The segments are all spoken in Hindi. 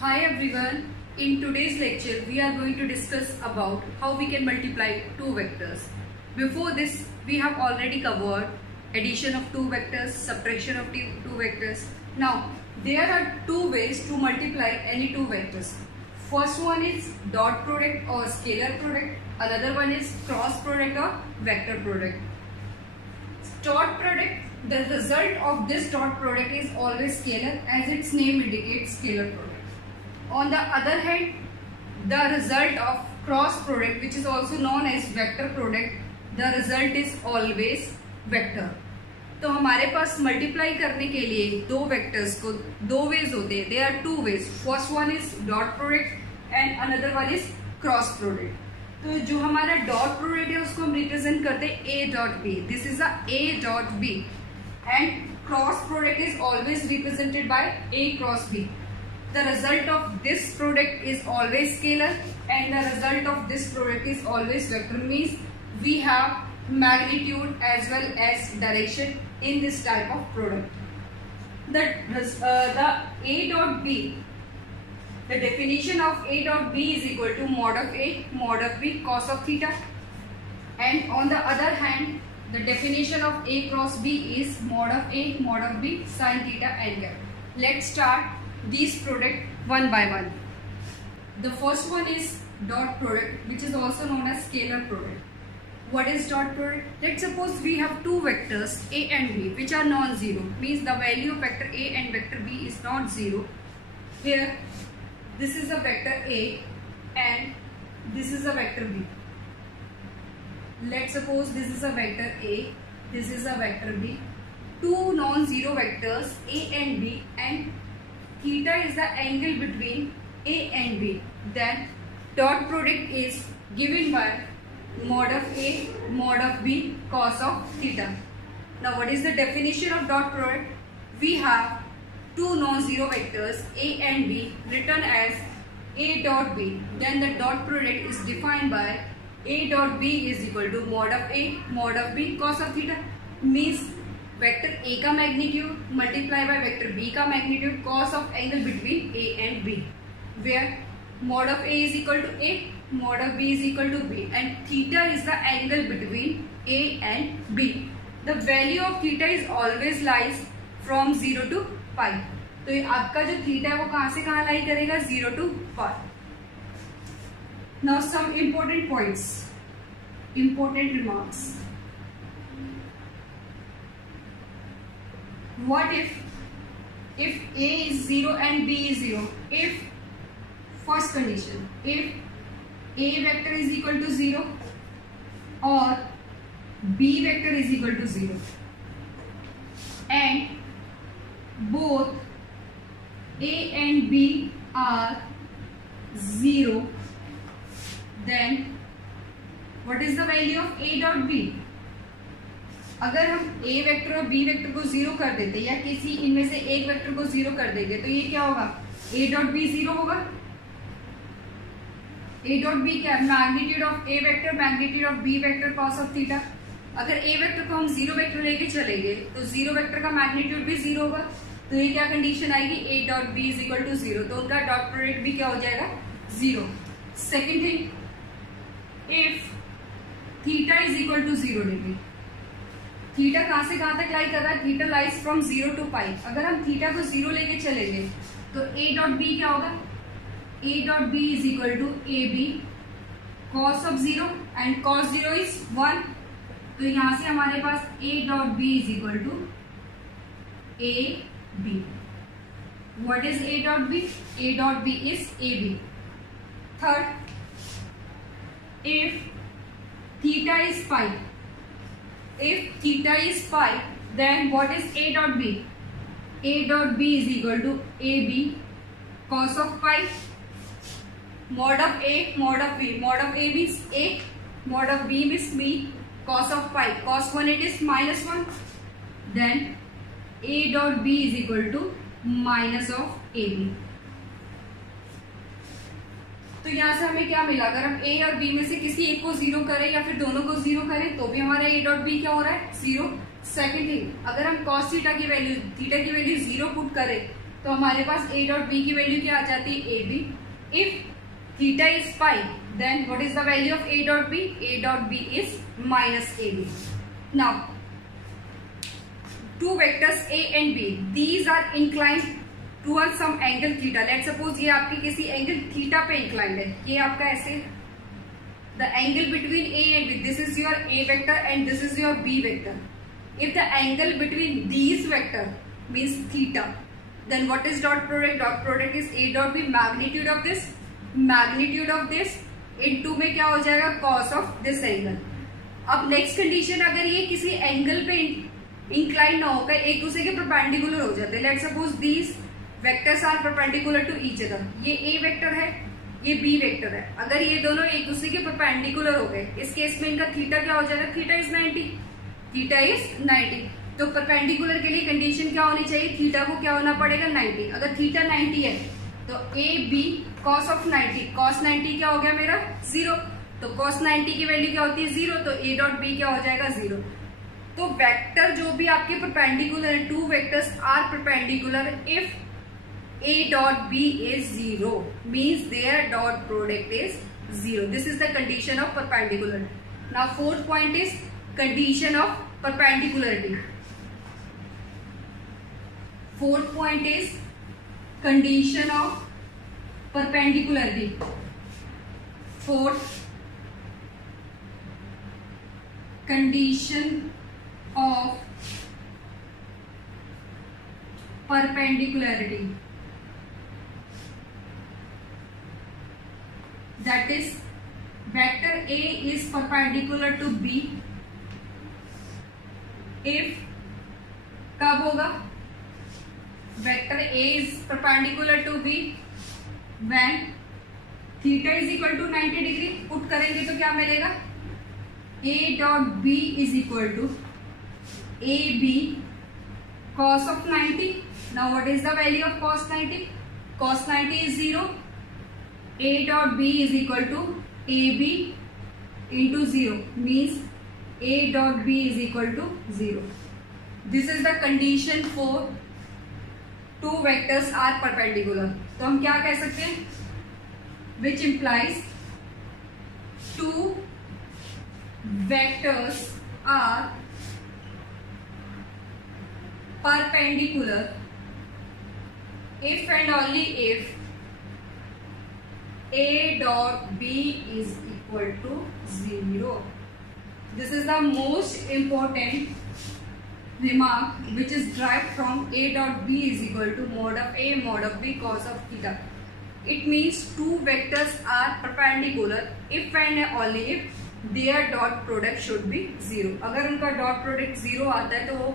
Hi everyone, in today's lecture we are going to discuss about how we can multiply two vectors. Before this we have already covered addition of two vectors, subtraction of two vectors. Now there are two ways to multiply any two vectors. First one is dot product or scalar product, another one is cross product or vector product. Dot product, the result of this dot product is always scalar as its name indicates, scalar product. On the other hand, the result of cross product, which is also known as vector product, the result is always vector. तो हमारे पास मल्टीप्लाई करने के लिए दो वेक्टर्स को दो वेज होते हैं. There are two ways. First one is dot product and another one is cross product. तो जो हमारा डॉट प्रोडक्ट है उसको हम रिप्रेजेंट करते हैं A dot B. This is a A dot B and cross product is always represented by A cross B. The result of this product is always scalar and the result of this product is always vector. Means we have magnitude as well as direction in this type of product. The A dot B, the definition of A dot B is equal to mod of A mod of B cos of theta, and on the other hand the definition of A cross B is mod of A mod of B sin theta n cap. Let's start these product one by one. The first one is dot product, which is also known as scalar product. What is dot product? Let's suppose we have two vectors a and b which are non-zero. Means the value of vector a and vector b is not zero. Here this is a vector a and this is a vector b. Let's suppose this is a vector a, this is a vector b. Two non-zero vectors a and b, and theta is the angle between a and b. Then dot product is given by mod of a mod of b cos of theta. Now what is the definition of dot product? We have two non-zero vectors a and b written as a dot b. Then the dot product is defined by a dot b is equal to mod of a mod of b cos of theta. Means vector A का magnitude multiply by vector B का magnitude cos of angle between A and B, where mod of A is equal to A mod of B is equal to B and theta is the angle between A and B. The value of theta is always lies from 0 to pi. तो ये आपका जो थीटा है वो कहां से कहां लाई करेगा? 0 to pi. Now some important points, important remarks. What if a is 0 and b is 0? If first condition, if a vector is equal to 0 or b vector is equal to 0 and both a and b are 0, then what is the value of a dot b? अगर हम a वेक्टर और b वेक्टर को जीरो कर देते या किसी इनमें से एक वेक्टर को जीरो कर देंगे तो ये क्या होगा? a डॉट b जीरो होगा. a डॉट b क्या है? Magnitude of a vector magnitude of b vector cos of theta. अगर a वेक्टर को हम जीरो वेक्टर लेके चलेंगे तो जीरो वेक्टर का मैग्नीट्यूड भी जीरो होगा. तो ये क्या कंडीशन आएगी? a dot b is equal to zero. तो उनका डॉट प्रोडक्ट भी क्या हो जाएगा? Zero. Second thing, if theta is equal to zero लेंगे, थीटा कहां से कहां तक लाई कर रहा है? थीटा लाइज फ्रॉम 0 टू पाई. अगर हम थीटा को जीरो लेके चलेंगे तो a डॉट बी क्या होगा? a dot B is equal to A B cos of zero and cos zero is 1. तो यहां से हमारे पास a dot B is equal to A B. What is a dot B? a dot B is A B. Third, if theta is pi, if theta is pi, then what is a dot b? a dot b is equal to ab cos of pi mod of a mod of b. Mod of a is a, mod of b is b, cos of pi cos 1 it is minus 1. Then a dot b is equal to minus of ab. तो यहाँ से हमें क्या मिला? अगर हम a और b में से किसी एक को जीरो करें या फिर दोनों को जीरो करें तो भी हमारा a डॉट b क्या हो रहा है? जीरो. सेकेंड थिंग, अगर हम cos थीटा की वैल्यू जीरो पुट करें तो हमारे पास a डॉट b की वैल्यू क्या आ जाती है ab. If theta is pi then what is the value of a dot b? a dot b is minus ab. Now two vectors a and b, these are inclined towards some angle theta. Let's suppose ये आपकी किसी एंगल थीटा पे inclined है. ये आपका ऐसे the angle between a and b, this is your a vector and this is your b vector. If the angle between these vector means theta, then what is dot product? Dot product is a dot b, magnitude of this into में क्या हो जाएगा? cos of this angle. अब नेक्स्ट कंडीशन, अगर ये किसी एंगल पे इंक्लाइन ना होकर एक दूसरे के परपेंडिकुलर हो जाते. Let's suppose these vectors are perpendicular to each other. ये ए वेक्टर है, ये बी वेक्टर है. अगर ये दोनों एक दूसरे के परपेंडिकुलर हो गए, इस केस में इनका थीटा क्या हो जाएगा? Theta is 90. तो परपेंडिकुलर के लिए कंडीशन क्या होनी चाहिए? थीटा को क्या होना पड़ेगा? 90. अगर थीटा 90 है तो A B cos of 90, cos 90 क्या हो गया मेरा? 0. तो cos 90 की वैल्यू क्या होती है? 0. तो a डॉट b क्या हो जाएगा? 0. तो वेक्टर जो भी आपके परपेंडिकुलर है, two vectors are perpendicular if a dot b is 0 means their dot product is 0. This is the condition of perpendicular. Now fourth point is condition of perpendicularity. Fourth point is condition of perpendicularity. Fourth condition of perpendicularity, that is vector a is perpendicular to b if, कब होगा? vector a is perpendicular to b when theta is equal to 90 degree. Put करेंगे तो क्या मिलेगा? a dot b is equal to ab cos of 90. Now what is the value of cos 90? Cos 90 is 0. a dot b is equal to ab into 0 means a dot b is equal to 0. This is the condition for two vectors are perpendicular. तो हम क्या कह सकते हैं? Which implies two vectors are perpendicular if and only if a dot b is equal to 0. This is the most important remark which is derived from a dot b is equal to mod of a mod of b cos of theta. It means two vectors are perpendicular if and only if their dot product should be 0. अगर उनका डॉट प्रोडक्ट 0 आता है तो वो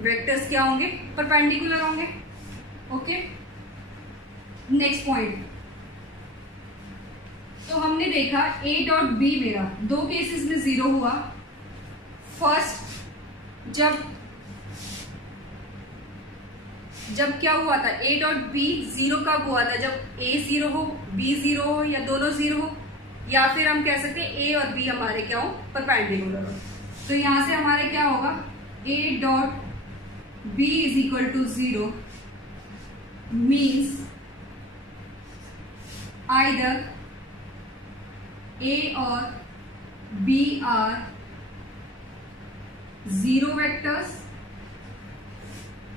वेक्टर्स क्या होंगे? परपेंडिकुलर होंगे. Okay, next point. तो हमने देखा a डॉट b मेरा दो केसेस में 0 हुआ. फर्स्ट जब क्या हुआ था? a डॉट b 0 कब हुआ था? जब a 0 हो, b 0 हो या दोनों 0 हो, या फिर हम कह सकते हैं a और b हमारे क्या हो? परपेंडिकुलर हो. तो यहां से हमारे क्या होगा? a dot b is equal to 0 means either a और b आर 0 वेक्टर्स,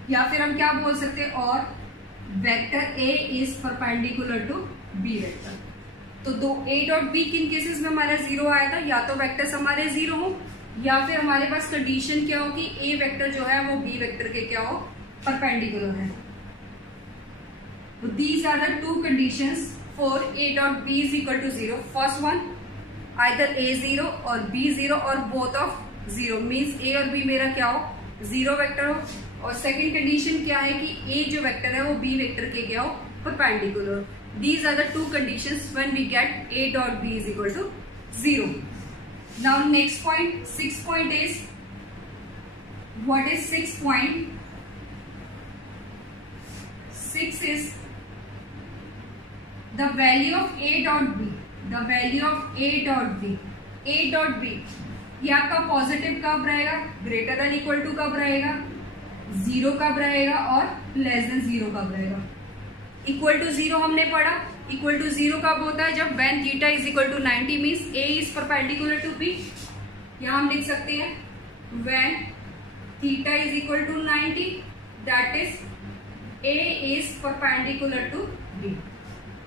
या फिर हम क्या बोल सकते हैं? और vector a is perpendicular to b vector. तो दो a डॉट b किन केसेस में हमारा 0 आया था? या तो वेक्टर्स हमारे 0 हो या फिर हमारे पास कंडीशन क्या हो कि a वेक्टर जो है वो b वेक्टर के क्या हो? परपेंडिकुलर है. तो these are the two conditions for a dot b is equal to 0. First one either a 0 और b 0 और बोथ ऑफ 0 मीन्स a और b मेरा क्या हो? 0 वेक्टर हो. और सेकेंड कंडीशन क्या है कि a जो वेक्टर है वो b वेक्टर के क्या हो? Perpendicular. These are the two conditions when we get a dot b is equal to 0. Now next point, sixth point is, what is sixth point? Six is the value of a dot b. The value of a dot b. A dot b ये आपका पॉजिटिव कब रहेगा? ग्रेटर देन इक्वल टू कब रहेगा? जीरो कब रहेगा और लेस देन जीरो कब रहेगा। इक्वल टू जीरो हमने पढ़ा, इक्वल टू जीरो कब होता है, जब when theta is equal to 90 means A is perpendicular to B. यहां हम लिख सकते हैं when theta is equal to 90 that is A is perpendicular to B,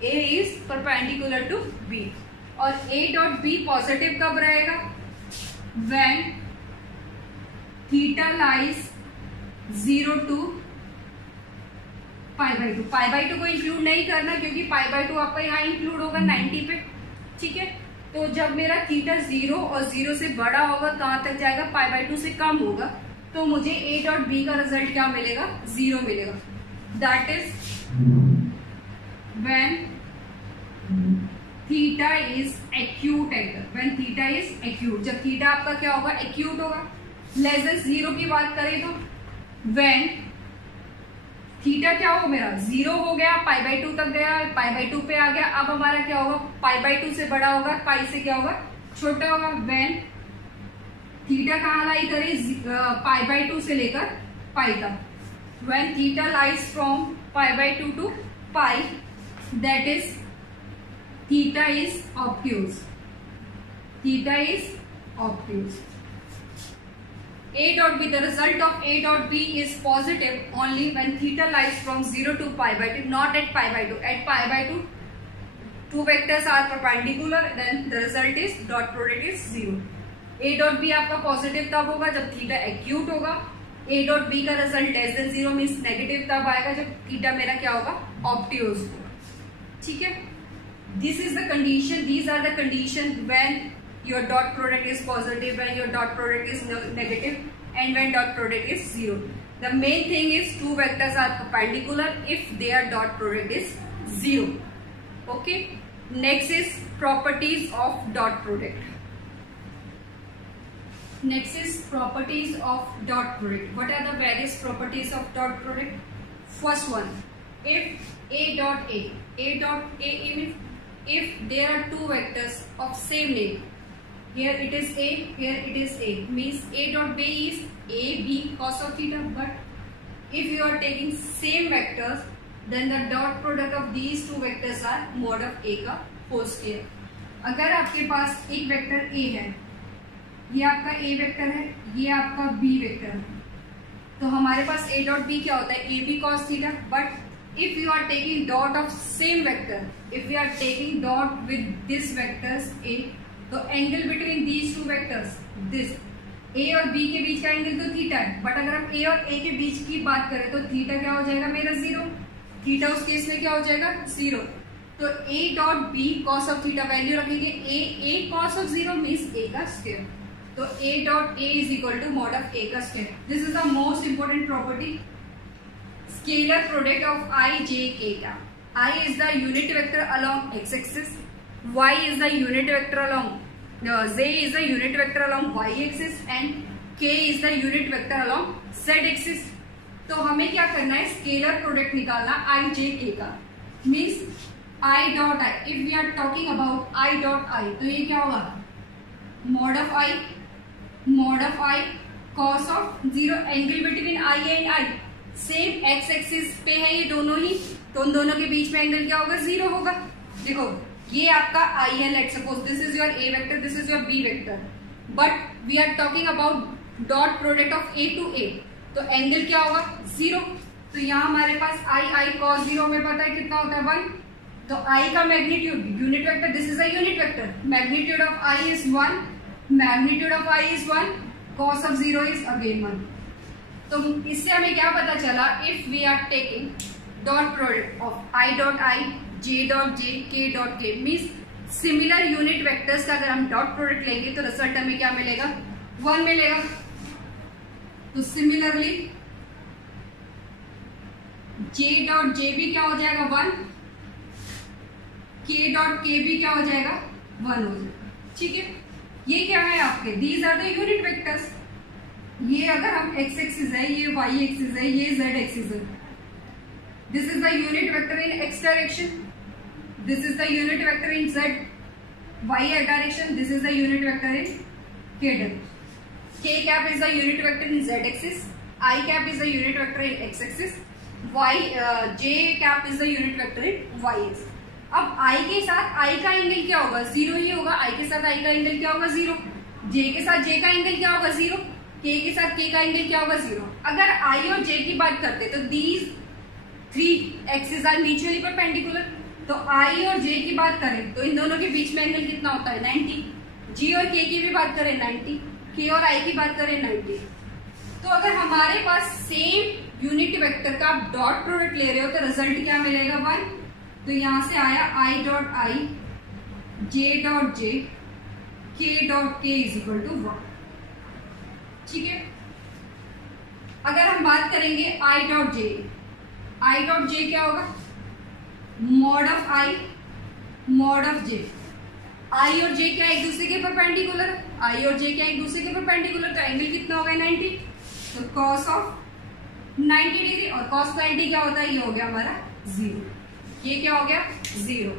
A is perpendicular to B. और ए डॉट बी पॉजिटिव कब रहेगा, when theta lies 0 to pi by two. Pi by two को इंक्लूड नहीं करना क्योंकि पाई बाई टू आपका यहाँ इंक्लूड होगा 90 पे, ठीक है। तो जब मेरा थीटा 0 और 0 से बड़ा होगा कहां तक जाएगा, पाई बाई टू से कम होगा, तो मुझे ए डॉट बी का रिजल्ट क्या मिलेगा, 0 मिलेगा। That is when theta is acute angle, when theta is acute, जब थीटा आपका क्या होगा, एक्यूट होगा। लेस देन 0 की बात करें तो व्हेन थीटा क्या हो मेरा 0 हो गया, पाई बाई टू तक गया, पाई बाई टू पे आ गया, अब हमारा क्या होगा, पाई बाई टू से बड़ा होगा, पाई से क्या होगा, छोटा होगा। व्हेन थीटा कहाँ लाई करे, पाई बाई टू से लेकर पाई तक, when theta lies from pi by two to pi that is theta is obtuse, theta is obtuse. A dot B, the result of A dot B is positive only when theta lies from 0 to pi by 2, not at pi by 2. At pi by 2, two vectors are perpendicular, then the result is dot product is 0. A dot B आपका positive तब होगा जब theta acute होगा। A dot B का result less than 0 means negative तब आएगा जब theta मेरा क्या होगा, obtuse होगा, ठीक है। This is the condition, these are the condition when your dot product is positive, when your dot product is negative, and when dot product is 0. The main thing is two vectors are perpendicular if their dot product is 0. Okay. Next is properties of dot product. Next is properties of dot product. What are the various properties of dot product? First one, if A dot A means if there are two vectors of same name. Here it is A, here it is A, means A dot B is A B cos of theta. But if you are taking same vectors, then the dot product of these two vectors are mod of A का whole square. अगर आपके पास एक वेक्टर A है, ये आपका A वेक्टर है, ये आपका B वेक्टर है, तो हमारे पास A dot B क्या होता है, A B cos theta. But if you are taking dot of same vector, if we are taking dot with this vectors A, तो angle between these two vectors, this A और बी के बीच का एंगल तो थीटा है, बट अगर हम ए और ए के बीच की बात करें तो थीटा क्या हो जाएगा मेरा 0, थीटा उस केस में क्या हो जाएगा 0। तो A dot B cos of theta value रखेंगे A cos of 0 means A का स्क्वायर, तो A dot A is equal to mod of A का square. This is the most important property. Scalar product of I J K का, I is the unit vector along X axis, y is the unit vector along z is the unit vector along y axis and k is the unit vector along z axis। तो हमें क्या करना है, स्केलर प्रोडक्ट निकालना i j k का, means i dot i, if we are talking about i dot i तो ये क्या होगा, mod of i cos of 0, angle between i and i same x axis पे है ये दोनों ही, तो उन दोनों के बीच में एंगल क्या होगा, 0 होगा। देखो ये आपका I है, let suppose this is your A vector, this is your B vector, but we are talking about dot product of A to A, तो एंगल क्या होगा 0। तो यहाँ हमारे पास I cos 0 में पता है कितना होता है 1, तो I का magnitude unit vector, this is a unit vector, magnitude of I is 1, magnitude of I is 1, cos of 0 is again 1। तो इससे हमें क्या पता चला, if we are taking dot product of I dot I J dot J K dot K means similar unit vectors का अगर हम डॉट प्रोडक्ट लेंगे तो रिजल्ट हमें क्या मिलेगा, 1 मिलेगा। तो सिमिलरली J डॉट J भी क्या हो जाएगा 1, K डॉट K भी क्या हो जाएगा 1 हो जाएगा, ठीक है। ये क्या है आपके, these are the unit vectors. ये अगर हम x एक्सिस है, ये y एक्सिस है, ये z एक्सिस है, this is the unit vector in x direction, this is the unit vector in z y direction, this is the unit vector in k direction, k cap is the unit vector in z axis, I cap is the unit vector in x axis, j cap is the unit vector in y axis. अब I के साथ I का एंगल क्या होगा, जीरो ही होगा. I के साथ I का एंगल क्या होगा, जीरो. J के साथ J का एंगल क्या होगा, जीरो. K के साथ K का एंगल क्या होगा, जीरो. अगर I और J की बात करते तो these three axes are mutually perpendicular. तो I और J की बात करें तो इन दोनों के बीच में एंगल कितना होता है, 90. G और K की भी बात करें 90, K और I की बात करें 90. तो अगर हमारे पास सेम यूनिट वेक्टर का आप डॉट प्रोडक्ट ले रहे हो तो रिजल्ट क्या मिलेगा, 1. तो यहां से आया I dot I, J dot J, K dot K is equal to 1. ठीक है. अगर हम बात करेंगे I dot J, I dot J क्या होगा, mod of I mod of J. I और J क्या एक दूसरे के परपेंडिकुलर, I और J क्या एक दूसरे के परपेंडिकुलर, तो एंगल कितना होगा, 90. तो cos ऑफ 90 डिग्री और cos 90 क्या होता है, ये हो गया हमारा 0. ये क्या हो गया, 0.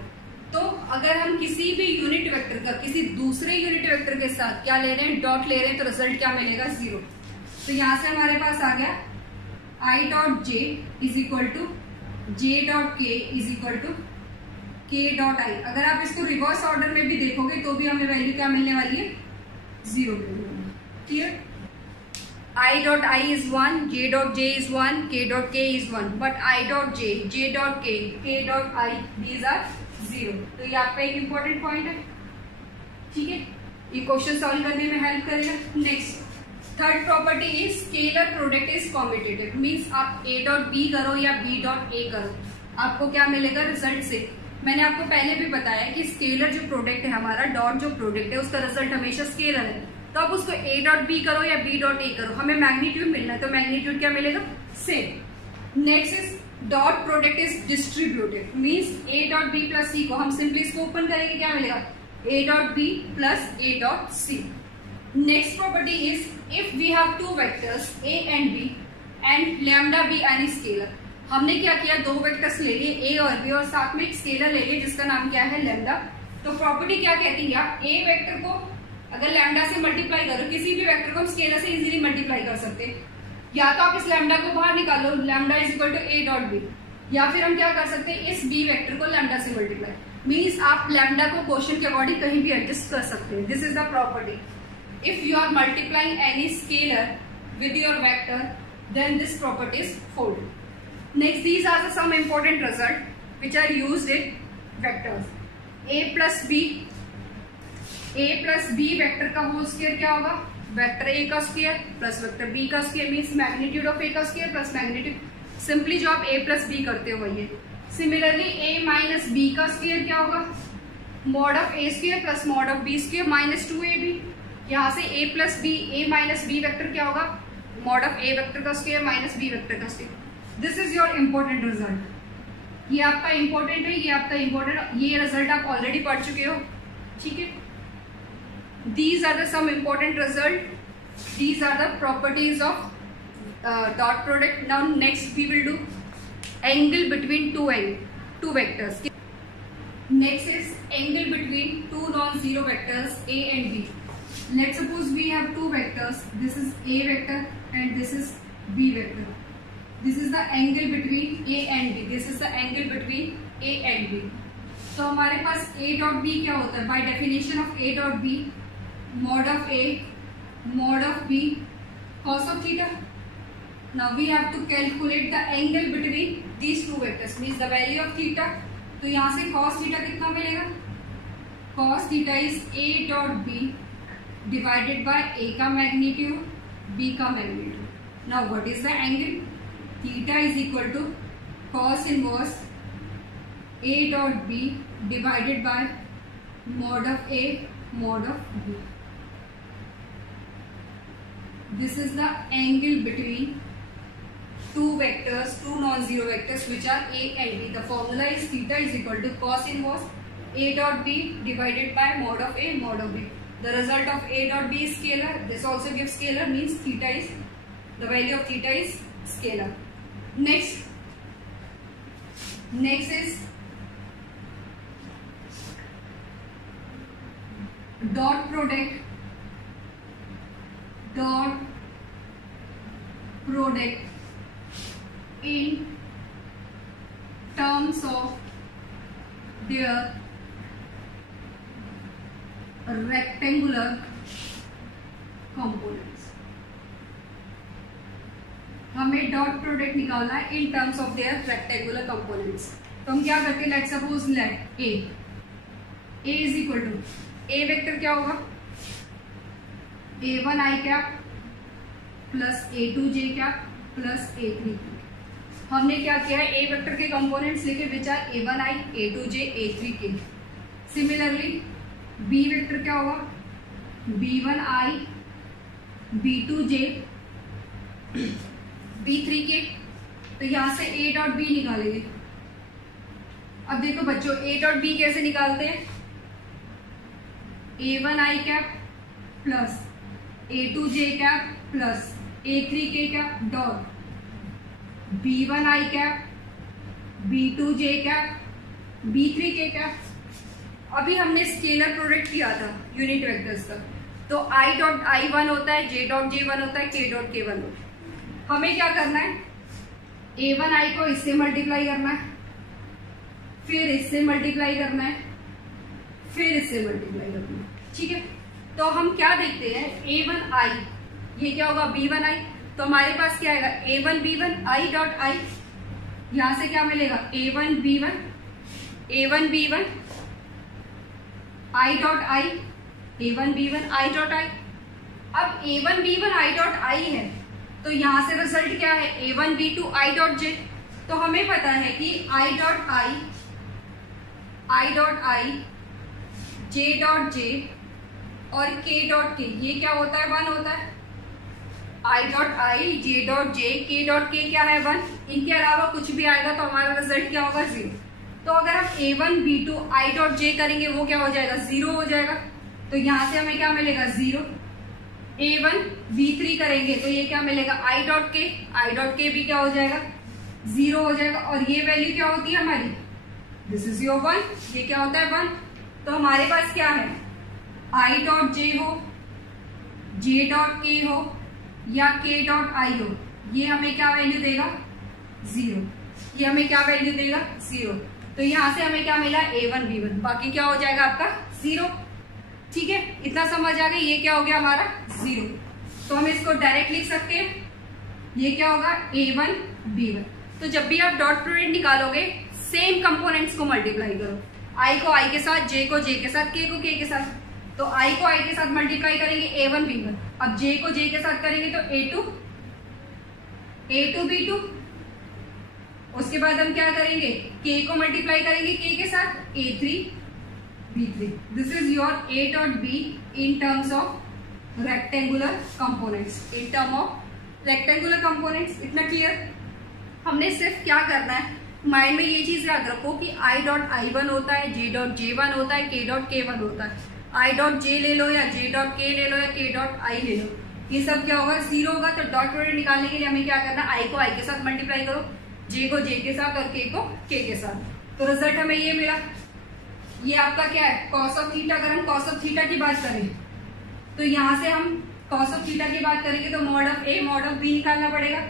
तो अगर हम किसी भी यूनिट वेक्टर का किसी दूसरे यूनिट वेक्टर के साथ क्या ले रहे हैं, डॉट ले रहे हैं, तो रिजल्ट क्या मिलेगा, 0. तो यहां से हमारे पास आ गया I dot J is equal to J dot K is equal to K dot I. अगर आप इसको रिवर्स ऑर्डर में भी देखोगे तो भी हमें वैल्यू क्या मिलने वाली है, 0 मिलने वाली है. Clear. I dot I is 1, J dot J is 1, K dot K is 1, but I dot J, J dot K, K dot I, these are 0. तो ये आपका एक इम्पोर्टेंट पॉइंट है. ठीक है, ये क्वेश्चन सॉल्व करने में हेल्प करेगा. Next, third property is scalar product is commutative. Means आप A डॉट B करो या B डॉट A करो, आपको क्या मिलेगा रिजल्ट से. मैंने आपको पहले भी बताया कि स्केलर जो प्रोडक्ट है हमारा, डॉट जो प्रोडक्ट है उसका रिजल्ट हमेशा स्केलर है. तो आप उसको A डॉट B करो या B डॉट A करो, हमें मैग्नीट्यूड मिलना है, तो मैग्नीट्यूड क्या मिलेगा, same. Next is dot product is distributed. Means A dot B plus C को हम सिंपली इसको ओपन करेंगे, क्या मिलेगा, A dot B plus A dot C. Next property is if we have two vectors A and B and lambda B any scalar. हमने क्या किया, दो वेक्टर्स ले लिए A और B और साथ में एक स्केलर ले लिए जिसका नाम क्या है, लैम्डा. तो प्रॉपर्टी क्या कहती है, आप A वेक्टर को अगर लैम्डा से मल्टीप्लाई करो, किसी भी वेक्टर को हम स्केलर से इजीली मल्टीप्लाई कर सकते हैं. या तो आप इस लैम्डा को बाहर निकालो, lambda is equal to A dot B, या फिर हम क्या कर सकते हैं, इस B वेक्टर को लैम्डा से मल्टीप्लाई. मींस आप लैम्डा को क्वेश्चन के अकॉर्डिंग कहीं भी एडजस्ट कर सकते हैं. This is the property. If you are multiplying any scalar with your vector then this property is hold. Next, these are some important result which are used in vectors. A plus B, A plus B vector का होल स्क्वायर क्या होगा, वेक्टर A का स्क्वायर प्लस वेक्टर B का square. Means magnitude of A का स्क्वायर प्लस मैग्नीट्यूड, सिंपली जो आप A प्लस B करते हो वही है. सिमिलरली A माइनस B का स्क्वायर क्या होगा, mod of A square plus mod of B square minus 2AB. यहाँ से A plus B, A minus B vector क्या होगा, मॉड ऑफ A वेक्टर का स्क्वायर माइनस B वेक्टर का square. This is your important result. ये आपका इम्पोर्टेंट है, ये आपका इम्पोर्टेंट, ये रिजल्ट आप ऑलरेडी पढ़ चुके हो. ठीक है. These are the some important result. These are the properties of dot product. Now next we will do angle between two vectors. Next is angle between two non-zero vectors A and B. Let's suppose we have two vectors. This is A vector and this is B vector. This is the angle between A and B. This is the angle between A and B. तो हमारे पास A dot B क्या होता है, by definition of A dot B, mod of A, mod of B, cos of theta. Now we have to calculate the angle between these two vectors, means the value of theta. तो यहाँ से cos theta कितना मिलेगा, cos theta is A dot B divided by A का magnitude, B का magnitude. Now what is the angle? Theta is equal to cos inverse A dot B divided by mod of A, mod of B. This is the angle between two vectors, two non-zero vectors which are A and B. The formula is theta is equal to cos inverse A dot B divided by mod of A, mod of B. The result of A dot B is scalar. This also gives scalar, means theta is, the value of theta is scalar. Next is dot product product in terms of their rectangular components. हमें डॉट प्रोडक्ट निकालना है in terms of their rectangular components. तो हम क्या करते हैं, let suppose let A is equal to A vector क्या होगा, a1 i cap plus a2 j cap plus a3. हमने क्या किया है, ए वेक्टर के कंपोनेंट्स लेके which are a1 i a2 j a3 k. Similarly B vector क्या होगा, b1 i b2 j b3 k. तो यहां से a डॉट बी निकालेंगे. अब देखो बच्चों a डॉट बी कैसे निकालते हैं, a1 i cap plus a2 j cap plus a3 k cap dot b1 i cap b2 j cap b3 k cap. अभी हमने स्केलर प्रोडक्ट किया था यूनिट वेक्टर्स का, तो i डॉट i1 होता है, j डॉट j1 होता है, k डॉट k1 होता है. हमें क्या करना है, a1 i को इससे मल्टीप्लाई करना है, फिर इससे मल्टीप्लाई करना है, फिर इससे मल्टीप्लाई करना है. ठीक है, तो हम क्या देखते हैं, a1 i ये क्या होगा b1 i. तो हमारे पास क्या आएगा, a1 b1 i dot i. यहां से क्या मिलेगा, a1 b1 i dot i, a1 b1 i dot i. अब a1 b1 i dot i है, तो यहां से रिजल्ट क्या है, a1 b2 i dot j. तो हमें पता है कि i dot i j dot j और k डॉट k ये क्या होता है, 1 होता है. i dot i j dot j k dot k क्या है, 1. इनके अलावा कुछ भी आएगा तो हमारा रिजल्ट क्या होगा, 0. तो अगर हम a1 b2 i dot j करेंगे वो क्या हो जाएगा, 0 हो जाएगा. तो यहां से हमें क्या मिलेगा, 0. a1 b3 करेंगे तो ये क्या मिलेगा, i डॉट k भी क्या हो जाएगा, 0 हो जाएगा. और ये वैल्यू क्या होती है हमारी, दिस इज योर 1. ये क्या होता है, 1. तो हमारे पास क्या है, i डॉट j हो, j डॉट k हो या k डॉट i हो, ये हमें क्या वैल्यू देगा, 0. ये हमें क्या वैल्यू देगा, 0. तो यहां से हमें क्या मिला, a1 b1, बाकी क्या हो जाएगा आपका 0. ठीक है, इतना समझ आ गया. ये क्या हो गया हमारा, 0. तो हम इसको डायरेक्ट लिख सकते हैं, ये क्या होगा, a1 b1. तो जब भी आप डॉट प्रोडक्ट निकालोगे सेम कंपोनेंट्स को मल्टीप्लाई करो, i को i के साथ, j को j के साथ, k को k के साथ. तो i को i के साथ मल्टीप्लाई करेंगे a1 b1. अब j को j के साथ करेंगे तो a2 b2. उसके बाद हम क्या करेंगे, k को मल्टीप्लाई करेंगे k के साथ, a3 b3. This is your a dot b in terms of rectangular components. In term of rectangular components. इतना क्लियर. हमने सिर्फ क्या करना है, माइंड में ये चीज याद रखो कि i डॉट i1 होता है, j डॉट j1 होता है, k डॉट k1 होता है. i डॉट j ले लो या j डॉट k ले लो या k डॉट i ले लो, ये सब क्या होगा, 0 होगा. तो डॉट प्रोडक्ट निकालने के लिए हमें क्या करना है, i को i के साथ मल्टीप्लाई करो, j को j के साथ और k को k के साथ. तो रिजल्ट हमें ये मिला. ये आपका क्या है, कॉस ऑफ थीटा. अगर हम कॉस ऑफ थीटा की बात करें तो यहां से हम कॉस ऑफ थीटा की बात करेंगे तो mod of a mod of b निकालना पड़ेगा.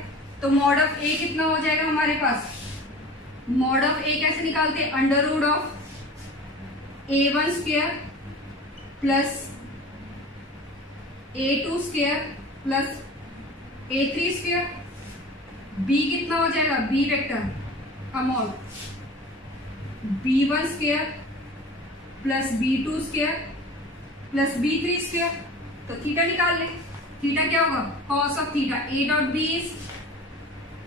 तो मॉड ऑफ a कितना हो जाएगा हमारे पास, मॉड ऑफ a कैसे निकालते हैं, under root of a1 square plus a2 square plus a3 square. b कितना हो जाएगा, b वेक्टर का mod b1 square plus b2 square plus b3 square. तो थीटा निकाल ले. थीटा क्या होगा, cos of theta. a dot b is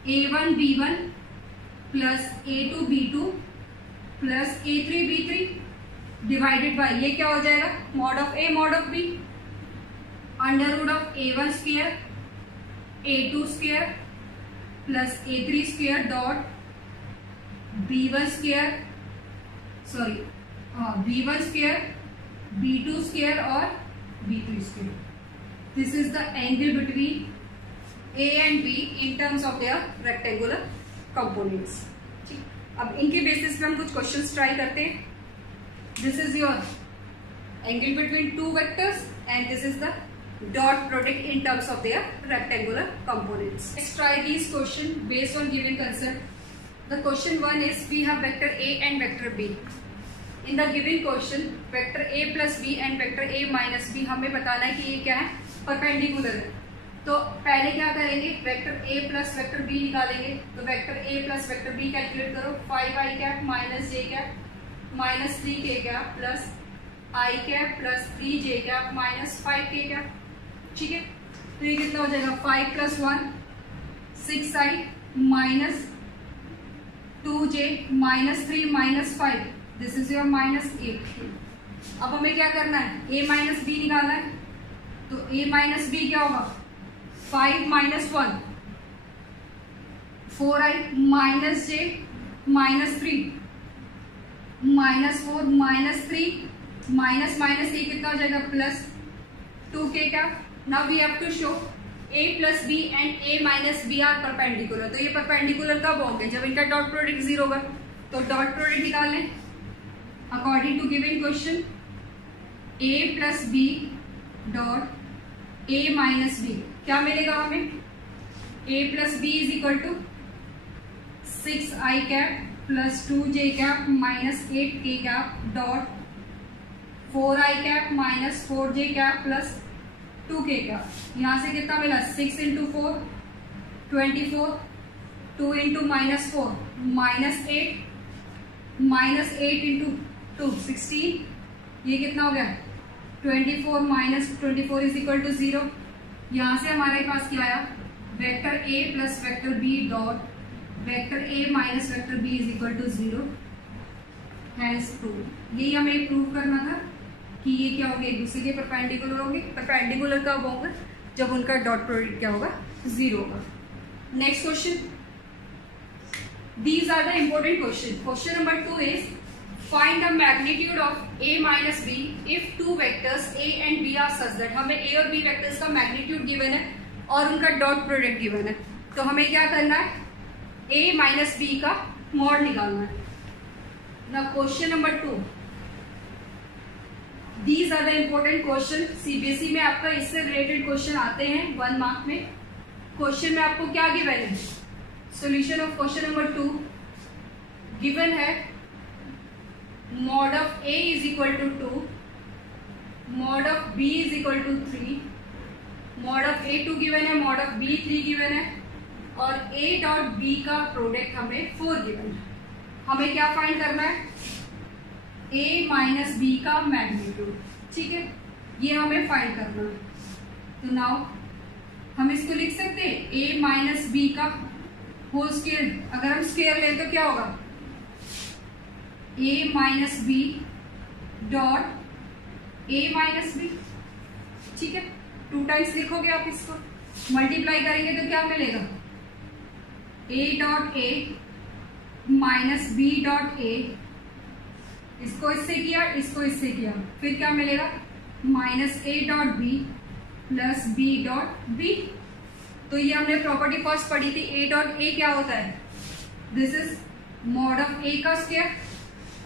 a1 b1 plus a2 b2 plus a3 b3 divided by ये क्या हो जाएगा, mod of a mod of b, under root of a1 square a2 square plus a3 square dot b1 square b1 square b2 square और b3 square. This is the angle between a and b in terms of their rectangular components. ठीक, अब इनके बेसिस पे हम कुछ क्वेश्चंस ट्राई करते हैं. This is your angle between two vectors and this is the dot product in terms of their rectangular components. Let's try these questions based on given concept. The question 1 is we have vector A and vector B. In the given question vector A plus B and vector A minus B हमें बताना है कि ये क्या है, परपेंडिकुलर है. तो पहले क्या करेंगे, vector A plus vector B निकालेंगे. तो vector A plus vector B calculate करो. 5i cap minus j cap minus 3k cap plus i cap plus 3j cap minus 5k cap. ठीक है, तो ये कितना हो जाएगा, 5 plus 1 6i minus 2j minus 3 minus 5. This is your minus 8. अब हमें क्या करना है, a माइनस बी निकालना है. तो a माइनस बी क्या होगा, 5 minus 1 4i minus j minus 3 minus 4 minus 3 minus minus ये कितना हो जाएगा, प्लस 2k का. Now we have to show a plus B and a minus B are perpendicular. तो ये परपेंडिकुलर कब होंगे, जब इनका डॉट प्रोडक्ट 0 होगा. तो डॉट प्रोडक्ट निकाल लें according to given question. a plus B dot a minus B क्या मिलेगा हमें, a plus B is equal to 6i cap plus 2j cap minus 8k cap dot 4i cap minus 4j cap plus 2k cap. यहाँ से कितना मिला, 6 into 4 24 2 into minus 4 minus 8 minus 8 into 2 16. ये कितना हो गया, 24 माइनस 24 इज इक्वल टू 0. यहाँ से हमारे पास क्या आया, vector a plus vector b dot vector a minus vector b is equal to 0. Hence prove. यही हमें प्रूव करना था कि ये क्या होंगे, एक दूसरे के परपेंडिकुलर होंगे. परपेंडिकुलर कब होंगे, जब उनका डॉट प्रोडक्ट क्या होगा, 0 होगा. Next question, these are the important question. Question number 2 is find the magnitude of a minus b if two vectors a and b are such that. हमें a और b वेक्टर्स का मैग्नीट्यूड गिवन है और उनका डॉट प्रोडक्ट गिवन है. तो हमें क्या करना है, a माइनस b का मॉड निकालना है. Now question number 2, These are the important question. CBSE में आपका इससे रिलेटेड क्वेश्चन आते हैं 1 मार्क में. क्वेश्चन में आपको क्या गिवन है, solution of question number 2 given है. Mod of a is equal to 2, mod of b is equal to 3, mod of a 2 given है, मॉड ऑफ b 3 गिवन है और a डॉट b का प्रोडक्ट हमें 4 गिवन है. हमें क्या फाइंड करना है, a माइनस बी का मैग्नीट्यूड. ठीक है, ये हमें फाइंड करना है. तो नाउ हम इसको लिख सकते हैं a माइनस बी का होल स्क्वायर. अगर हम स्क्वायर लें तो क्या होगा, a minus B dot a minus B. ठीक है, 2 टाइम्स लिखोगे आप, इसको मल्टीप्लाई करेंगे तो क्या मिलेगा, a dot a minus b dot a. इसको इससे किया, इसको इससे किया, फिर क्या मिलेगा, minus a dot B plus b dot B. तो ये हमने प्रॉपर्टी फर्स्ट पढ़ी थी, a डॉट a क्या होता है, this is mod of a का स्क्वायर.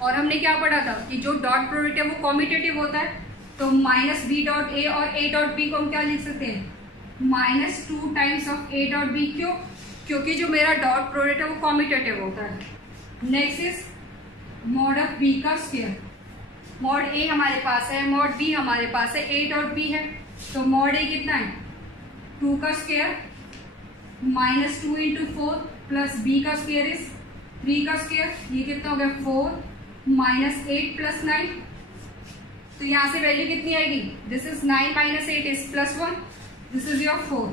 और हमने क्या पढ़ा था कि जो डॉट प्रोडक्ट है वो कॉम्यूटेटिव होता है. तो माइनस b डॉट a और a डॉट b को हम क्या लिख सकते हैं, minus 2 times of a dot b. क्यों, क्योंकि जो मेरा डॉट प्रोडक्ट है वो कॉम्यूटेटिव होता है. Next is mod of b का स्क्वायर. मॉड a हमारे पास है, मॉड b हमारे पास है, a डॉट b है. तो मॉड a कितना है, 2 का square minus 2 into 4 plus b का स्क्वायर इज 3 का स्क्वायर. ये कितना हो गया, 4 माइनस 8 प्लस 9. तो यहाँ से वैल्यू कितनी आएगी, this is 9 minus 8 is plus 1, this is your 4.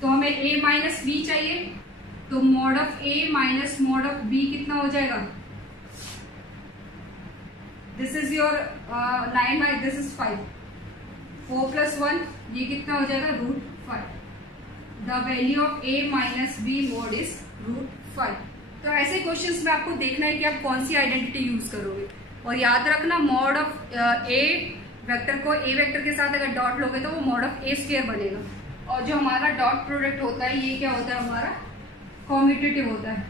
तो हमें a माइनस b चाहिए. तो mod of a minus mod of b कितना हो जाएगा, this is your 9 by this is 5, 4 plus 1 ये कितना हो जाएगा, √5. The value of a minus b mod is √5. तो ऐसे क्वेश्चंस में आपको देखना है कि आप कौन सी आइडेंटिटी यूज करोगे. और याद रखना, मॉड ऑफ a वेक्टर को a वेक्टर के साथ अगर डॉट लोगे तो वो मॉड ऑफ a स्क्वायर बनेगा. और जो हमारा डॉट प्रोडक्ट होता है ये क्या होता है, हमारा कॉम्यूटेटिव होता है.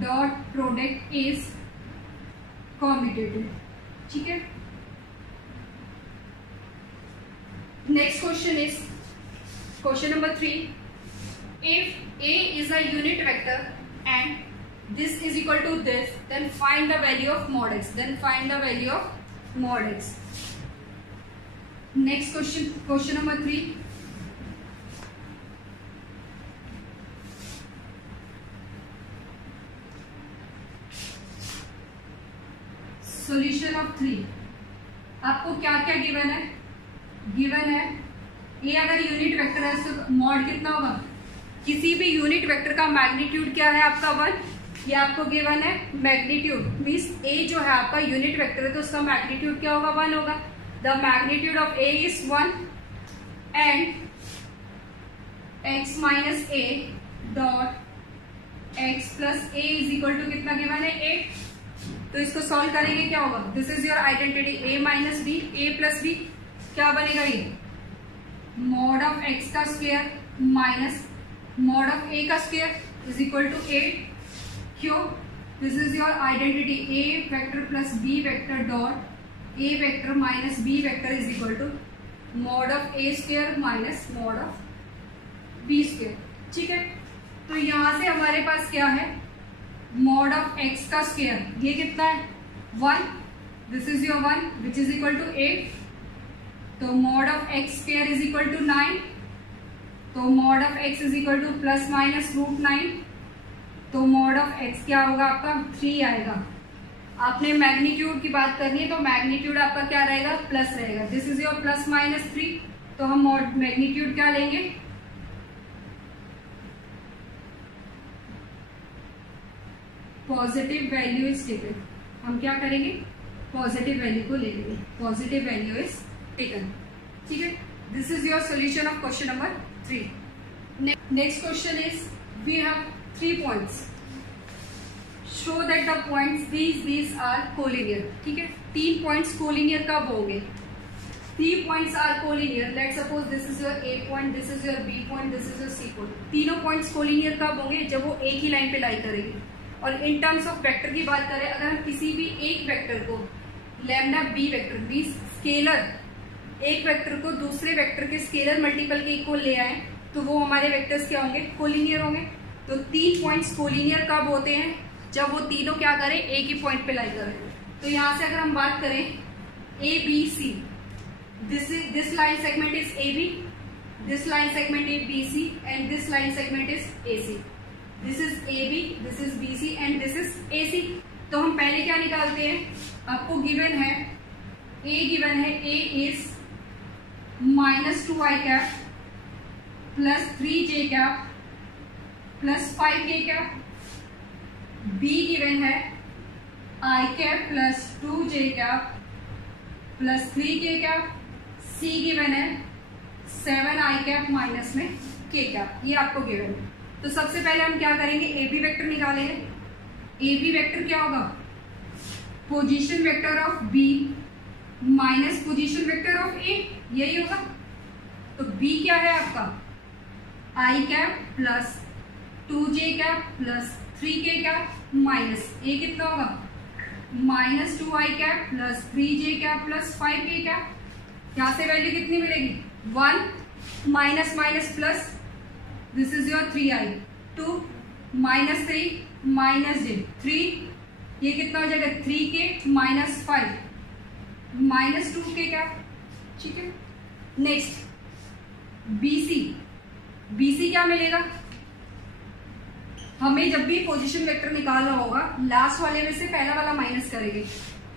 Dot product is commutative. ठीक है, Next question is question number 3. If A is a unit vector and this is equal to this, then find the value of mod x. Next question number 3. Solution of 3. आपको क्या क्या गिवन है? गिवन है ए अगर यूनिट वेक्टर है तो मॉड कितना होगा? किसी भी यूनिट वेक्टर का मैग्नीट्यूड क्या है आपका 1. ये आपको गिवन है मैग्नीट्यूड मीन्स ए जो है आपका यूनिट वेक्टर है तो उसका मैग्नीट्यूड क्या होगा? 1 होगा. The magnitude of A is 1 and x minus A dot x plus A is equal to कितना गिवन है? 8. तो इसको सॉल्व करेंगे क्या होगा? This is your identity a minus B A plus B. क्या बनेगा ये? मॉड ऑफ x का square minus mod of a का स्क्वायर इज इक्वल टू 8. क्यों? This is your identity a vector plus b vector dot a vector minus b vector is equal to mod of a square minus mod of b square. ठीक है, तो यहां से हमारे पास क्या है? मॉड ऑफ x का स्क्वायर, ये कितना है? 1. This is your 1 which is equal to 8. तो mod of x square is equal to 9. तो mod of x is equal to plus minus root 9. तो मॉड ऑफ x क्या होगा आपका? 3 आएगा. आपने मैग्नीट्यूड की बात करनी है तो मैग्नीट्यूड आपका क्या रहेगा? प्लस रहेगा. This is your plus minus 3. तो हम मॉड मैग्नीट्यूड क्या लेंगे? Positive value is taken. हम क्या करेंगे? पॉजिटिव वैल्यू को ले लेंगे. Positive value is taken. ठीक है, this is your solution of question number 3. Next question is we have 3 points. Show that the points these are collinear. ठीक है, 3 पॉइंट्स कोलिनियर कब होंगे? 3 points are collinear. Let suppose this is your A point, this is your B point, this is your C point. तीनों पॉइंट्स कोलिनियर कब होंगे? जब वो एक ही लाइन पे लाई करेंगे. और इन टर्म्स ऑफ वेक्टर की बात करें, अगर हम किसी भी एक वेक्टर को lambda B vector B scalar एक वेक्टर को दूसरे वेक्टर के स्केलर मल्टीपल के इक्वल ले आए तो वो हमारे वेक्टर्स क्या होंगे? कोलिनियर होंगे. तो 3 पॉइंट्स कोलिनियर कब होते हैं? जब वो तीनों क्या करें? एक ही पॉइंट पे लाई करें. तो यहां से अगर हम बात करें A B C, this line segment is A B, this line segment is B C and this line segment is A C. This is A B, this is B C and this is A C. तो हम पहले क्या निकालते हैं? आपको गिवन है ए, गिवन है A is minus 2 I cap plus 3 J cap plus 5 K cap. B given है I cap plus 2 J cap plus 3 K cap. C given है 7 आई कैप माइनस में के कैप. ये आपको गिवन है. तो सबसे पहले हम क्या करेंगे? ए बी वेक्टर निकालेंगे. ए बी वेक्टर क्या होगा? Position vector of B minus position vector of A, यही होगा. तो बी क्या है आपका? I cap plus 2 J cap plus 3 K cap minus A कितना होगा? Minus 2 I cap plus 3 J cap plus 5 K cap. यहां से वैल्यू कितनी मिलेगी? 1 minus minus plus. This is your 3i 2 minus 3 minus J 3. ये कितना हो जाएगा? 3k माइनस 5 माइनस 2k क्या. ठीक है, नेक्स्ट BC. BC क्या मिलेगा? हमें जब भी पोजीशन वेक्टर निकालना होगा लास्ट वाले में से पहला वाला माइनस करेंगे.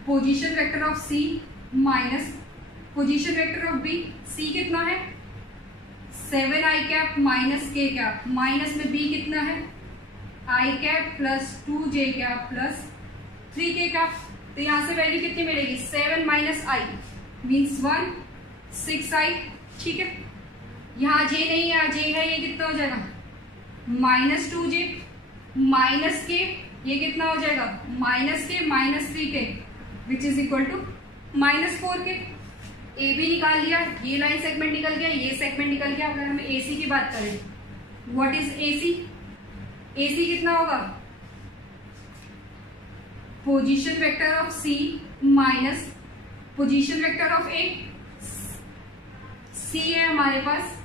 Position vector of C minus position vector of B. C कितना है? 7 आई कैप माइनस के कैप. माइनस में B कितना है? I cap plus 2 J cap plus 3 K cap. तो यहां से वैल्यू कितनी मिलेगी? 7 माइनस आई मीन्स 1 6 आई. ठीक है, यहाँ जे नहीं है, जे है, ये कितना हो जाएगा? माइनस 2 जे माइनस के, ये कितना हो जाएगा? माइनस के माइनस 3 के which is equal to minus 4 के. ए बी निकाल लिया, ये लाइन सेगमेंट निकल गया, ये सेगमेंट निकल गया. अगर हमें ए सी की बात करें, व्हाट इज ए सी? ए सी कितना होगा? Position vector of C minus position vector of A. सी है हमारे पास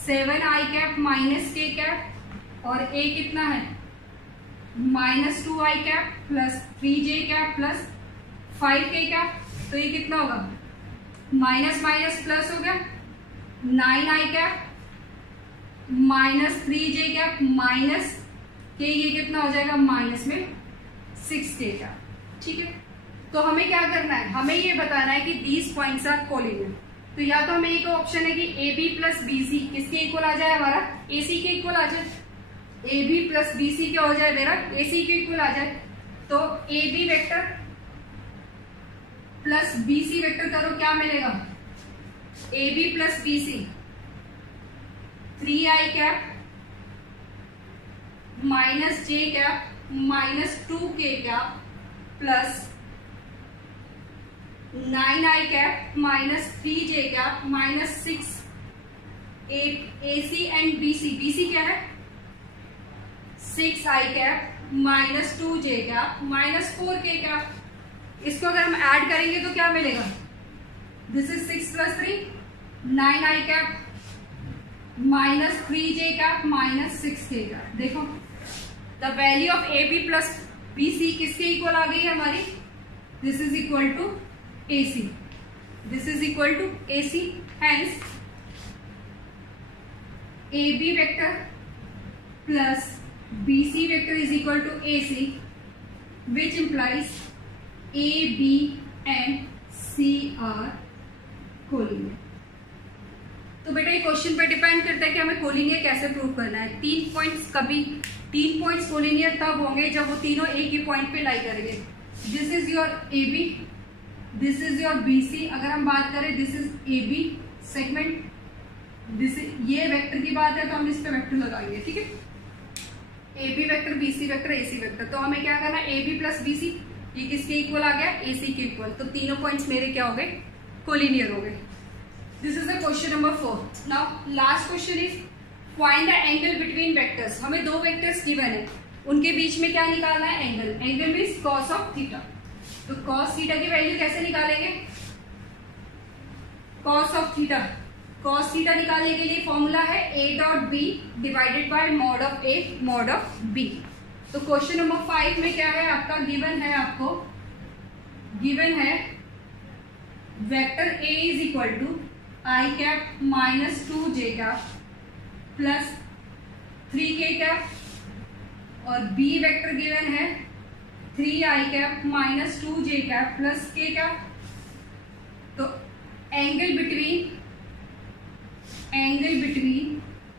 7i माइनस के कैप और ए कितना है -2i plus 3j plus 5k cap. तो ये कितना होगा माइनस माइनस प्लस हो गया 9i माइनस 3j माइनस के, ये कितना हो जाएगा माइनस में 6k का। ठीक है, तो हमें क्या करना है, हमें ये बताना है कि दीज पॉइंट्स आर कोलिनियर। तो या तो हमें एक ऑप्शन है कि A B plus B C किसके इक्वल आ जाए, हमारा ए सी के इक्वल आ जाए। A B plus B C क्या हो जाए मेरा, ए सी के इक्वल आ जाए। तो A B vector plus B C vector करो, क्या मिलेगा, A B plus B C 3i minus j minus 2k plus 9i minus 3j minus 6 AC and BC। BC क्या है 6i minus 2j minus 4k। इसको अगर हम ऐड करेंगे तो क्या मिलेगा, this is 6 plus 3 9i minus 3j minus 6k। देखो the value of A B plus B C किसके इक्वल आ गई है हमारी, this is equal to A C, this is equal to A C. Hence A B vector plus B C vector is equal to A C, which implies A B and C are collinear. तो बेटा ये क्वेश्चन पे डिपेंड करता है कि हमें कोलिनियर कैसे प्रूव करना है। 3 पॉइंट्स कोलिनियर तब होंगे जब वो तीनों एक ही पॉइंट पे लाई करेंगे। This is your A B, this is your B C. अगर हम बात करें this is A B segment, this ये वेक्टर की बात है तो हम इस पे वेक्टर लगाएंगे। ठीक है, A B vector B C vector A C vector. तो हमें क्या करना है, A B plus B C ये किसके इक्वल आ गया, ए सी के इक्वल। तो तीनों पॉइंट्स मेरे क्या हो गए, कोलिनियर हो गए। This is the question number 4। Now last question is find the angle between vectors. हमें दो वेक्टर्स गिवन है, उनके बीच में क्या निकालना है, angle. Angle means cos of theta. तो कॉस थीटा की वैल्यू कैसे निकालेंगे, cos of theta. Cos theta निकालने के लिए फॉर्मूला है A dot B divided by mod of A mod of B. तो क्वेश्चन नंबर 5 में क्या है आपका, गिवन है, आपको गिवन है vector A is equal to I cap minus 2j plus 3k और बी वेक्टर गिवन है 3i minus 2j plus k। तो angle between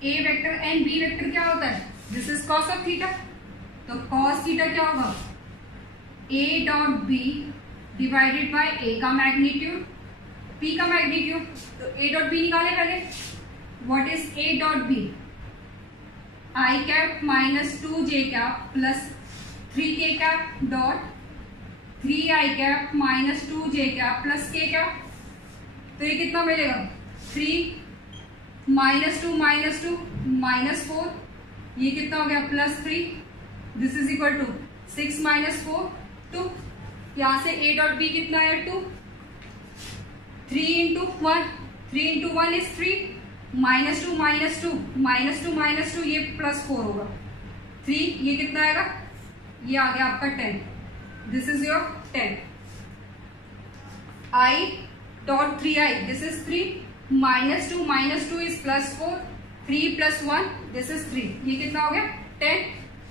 A vector and B vector क्या होता है, this is cos of theta. तो कॉस थीटा क्या होगा, A dot B divided by A का मैग्नीट्यूड बी का मैग्नीट्यूड। तो ए डॉट बी निकाले पहले, what is A dot B, I cap minus 2j plus 3k dot 3i minus 2j plus k। तो ये कितना मिलेगा, 3 माइनस 2 माइनस 4, ये कितना हो गया plus 3, this is equal to 6 minus 4 2। यहां से a डॉट बी कितना है 2, 3 इंटू 1 इज 3 माइनस 2 माइनस 2 ये प्लस 4 होगा 3, ये कितना आएगा, ये आ गया आपका 10, this is your 10। i dot 3i this is 3 minus 2 is plus 4 3 plus 1 this is 3, ये कितना हो गया 10।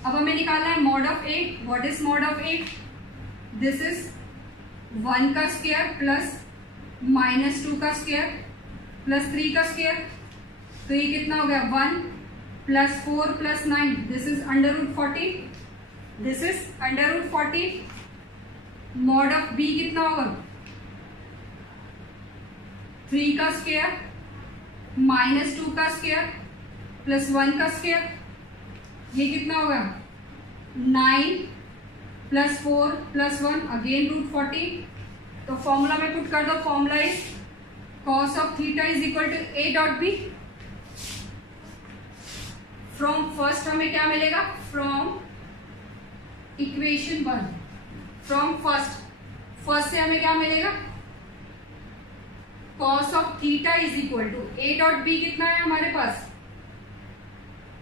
अब हमें निकालना है mod of A. What is mod of A, this is 1 का स्क्वायर प्लस माइनस 2 का स्क्वायर प्लस 3 का स्क्वायर। तो ये कितना हो गया 1 plus 4 plus 9 this is under root 40, this is under root 40। Mod of B कितना होगा 3 का स्क्वायर माइनस 2 का स्क्वायर प्लस 1 का स्क्वायर, ये कितना होगा 9 प्लस 4 प्लस 1 अगेन रूट 40। तो फॉर्मूला में पुट कर दो, formula is cos of theta is equal to A dot B. From first हमें क्या मिलेगा, फ्रॉम इक्वेशन 1, फ्रॉम फर्स्ट से हमें क्या मिलेगा, cos of theta is equal to A dot B कितना है हमारे पास,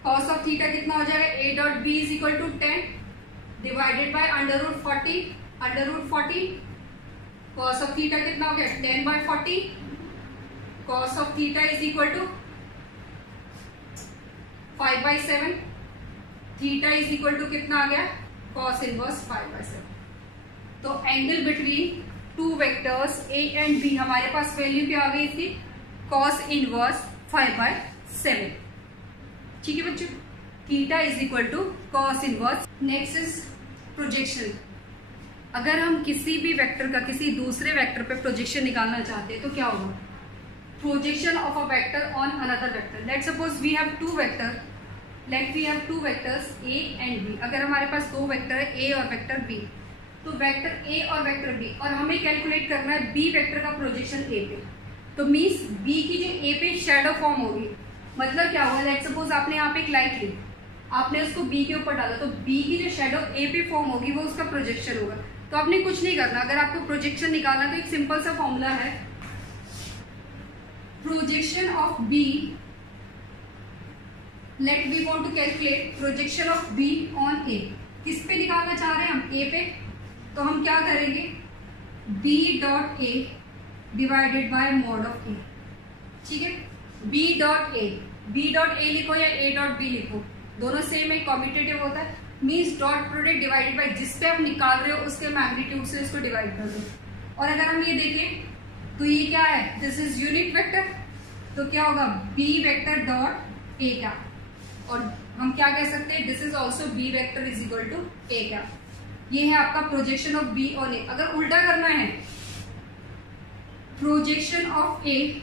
कॉस ऑफ थीटा कितना हो जाएगा, A dot B is equal to 10 divided by √40 cos of theta कितना हो गया 10/40 cos of theta is equal to 5/7 theta is equal to कितना आ गया कॉस इनवर्स 5/7। तो angle between two vectors A and B हमारे पास वैल्यू क्या आ गई थी, कॉस इनवर्स 5/7। ठीक है बच्चों, theta is equal to cos inverse. Next is projection. अगर हम किसी भी वेक्टर का किसी दूसरे वेक्टर पे प्रोजेक्शन निकालना चाहते हैं तो क्या होगा, projection of a vector on another vector. Let suppose we have two vectors A and B. अगर हमारे पास दो वेक्टर है ए और वेक्टर बी, तो वेक्टर ए और वेक्टर बी, और हमें कैलकुलेट करना है बी वेक्टर का प्रोजेक्शन ए पे। तो मीन्स बी की जो ए पे शेडो फॉर्म होगी, मतलब क्या हुआ, लेट सपोज आपने यहाँ पे एक लाइट ली, आपने उसको बी के ऊपर डाला, तो बी की जो शेडो ए पे फॉर्म होगी वो उसका प्रोजेक्शन होगा। तो आपने कुछ नहीं करना, अगर आपको प्रोजेक्शन निकालना तो एक सिंपल सा फॉर्मूला है, projection of B, let we want to calculate projection of B on A. किस पे निकालना चाह रहे हैं हम, ए पे, तो हम क्या करेंगे, B dot A divided by mod of A. ठीक है, बी डॉट ए लिखो या ए डॉट बी लिखो, दोनों सेम है, कॉम्यूटेटिव होता है, means dot product divided by जिस पे आप निकाल रहे हो उसके मैग्नीट्यूड से इसको डिवाइड कर दो। और अगर हम ये देखें तो ये क्या है, दिस इज यूनिट वेक्टर, तो क्या होगा B vector dot A cap, और हम क्या कह सकते हैं, this is also B vector is equal to A cap. ये है आपका projection of B on A. अगर उल्टा करना है, projection of A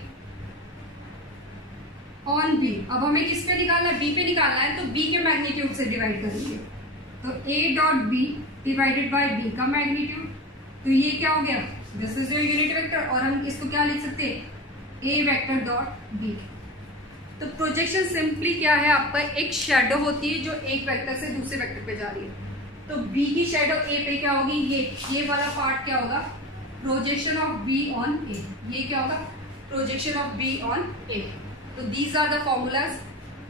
on B, अब हमें किस पे निकालना है, बी पे निकालना है, तो बी के मैग्नीट्यूड से डिवाइड करेंगे, तो A dot B divided by B का मैग्नीट्यूड। तो ये क्या हो गया, this is your unit vector, और हम इसको क्या लिख सकते हैं, ए वेक्टर डॉट बी। तो प्रोजेक्शन सिंपली क्या है, आपका एक शेडो होती है जो एक वेक्टर से दूसरे वेक्टर पे जा रही है। तो बी की शेडो ए पे क्या होगी, ये वाला पार्ट क्या होगा, प्रोजेक्शन ऑफ बी ऑन ए। ये क्या होगा, प्रोजेक्शन ऑफ बी ऑन ए। तो दीज आर द फॉर्मूलाज।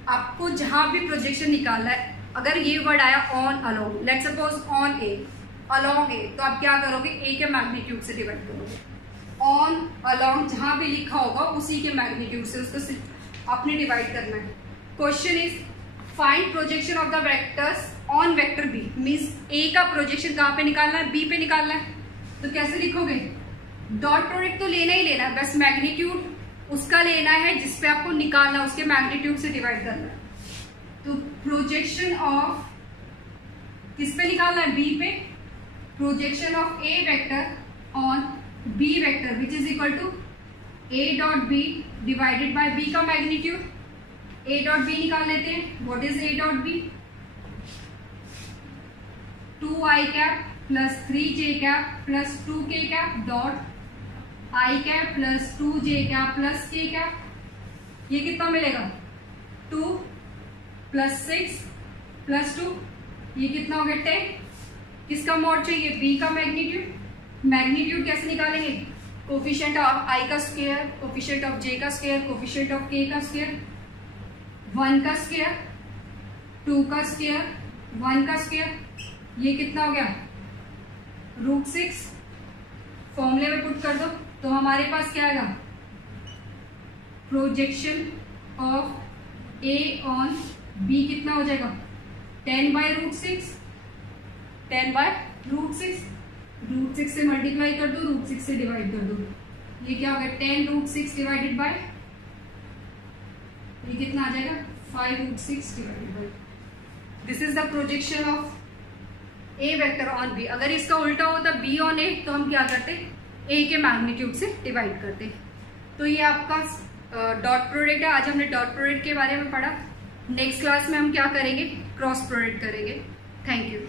आपको जहां भी प्रोजेक्शन निकालना है, अगर ये वर्ड आया on along, let's suppose on A, along A, तो आप क्या करोगे, ए के मैग्नीट्यूड से डिवाइड करोगे। ऑन अलोंग जहां भी लिखा होगा उसी के मैग्नीट्यूड से उसको आपने डिवाइड करना है। Question is find projection of the vectors on vector B, means A का प्रोजेक्शन कहाँ पे निकालना है, बी पे निकालना है। तो कैसे लिखोगे, डॉट प्रोडक्ट तो लेना ही लेना है, बस मैग्नीट्यूड उसका लेना है जिसपे आपको निकालना, उसके मैग्नीट्यूड से डिवाइड करना है। तो प्रोजेक्शन ऑफ किस पे निकालना है, बी पे, projection of A vector on B vector which is equal to A dot B divided by B का मैग्नीट्यूड। ए डॉट बी निकाल लेते हैं, what is A dot B, 2i cap plus 3j cap plus 2k cap dot i cap plus 2j cap plus k cap. ये कितना मिलेगा, 2 प्लस 6 प्लस 2, ये कितना हो गया 10। किसका मॉड चाहिए, b का मैग्नीट्यूड। मैग्नीट्यूड कैसे निकालेंगे, कोफिशिएंट ऑफ i का स्क्वायर, कोफिशिएंट ऑफ j का स्क्वायर, कोफिशिएंट ऑफ k का स्क्वायर, 1 का स्क्वायर, 2 का स्क्वायर, 1 का स्क्वायर, ये कितना हो गया √6। फॉर्मूले में पुट कर दो तो हमारे पास क्या आएगा, projection of A on B कितना हो जाएगा 10/√6, 10/√6, √6 से मल्टीप्लाई कर दो, √6 से डिवाइड कर दो, ये क्या हो गया 10√6 डिवाइडेड बाय, ये कितना आ जाएगा 5√6 divided by. This is the projection of A vector on B. अगर इसका उल्टा होता बी ऑन ए, तो हम क्या करते, ए के मैग्नीट्यूड से डिवाइड करते। तो ये आपका डॉट प्रोडक्ट है। आज हमने डॉट प्रोडक्ट के बारे में पढ़ा। नेक्स्ट क्लास में हम क्या करेंगे, क्रॉस प्रोडक्ट करेंगे। Thank you.